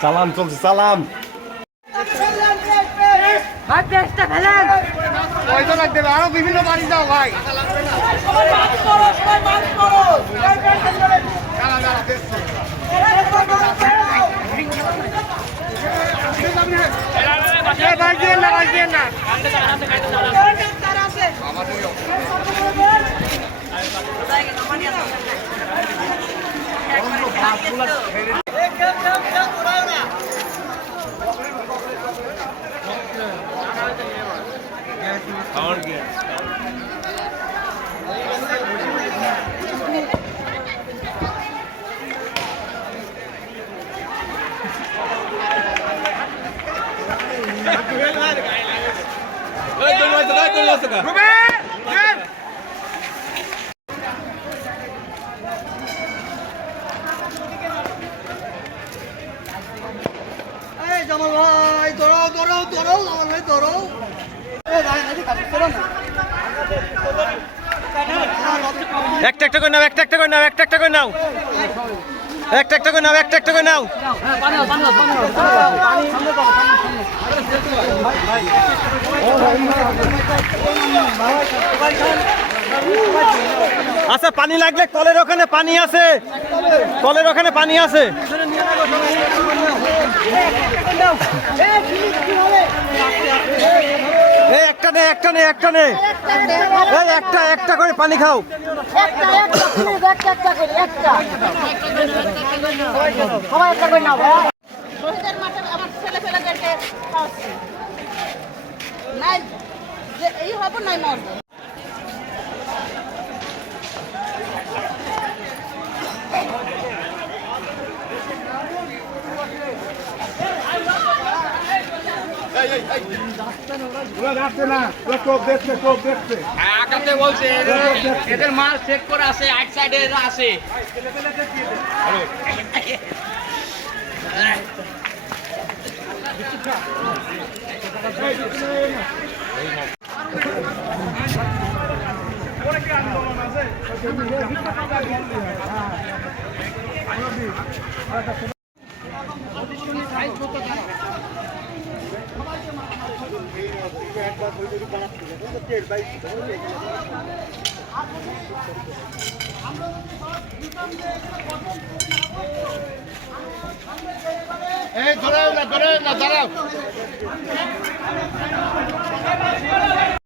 সালাম চলছে সালাম আরো বিভিন্ন বাড়ি যাও ভাই और क्या জামাল ভাই দৌড়াও দৌড়াও দৌড়াও জামাল ভাই দৌড়াও একটা একটা করে নাও একটা একটা করে নাও একটা একটা করে নাও একটা একটা করে নাও একটা একটা করে নাও আচ্ছা পানি লাগলে কলের ওখানে পানি আছে কলের ওখানে পানি আছে একটা নে একটা নে একটা নে এই একটা একটা করে পানি খাও সবাই একটা করে নাও শহীদের মাঠে আমার ছেলে ফেলেদেরকে নাই যে এই হবো নাই মরবো এদের মাল চেক করে আছে এক সাইডে আছে এই ধরে না দাঁড়াও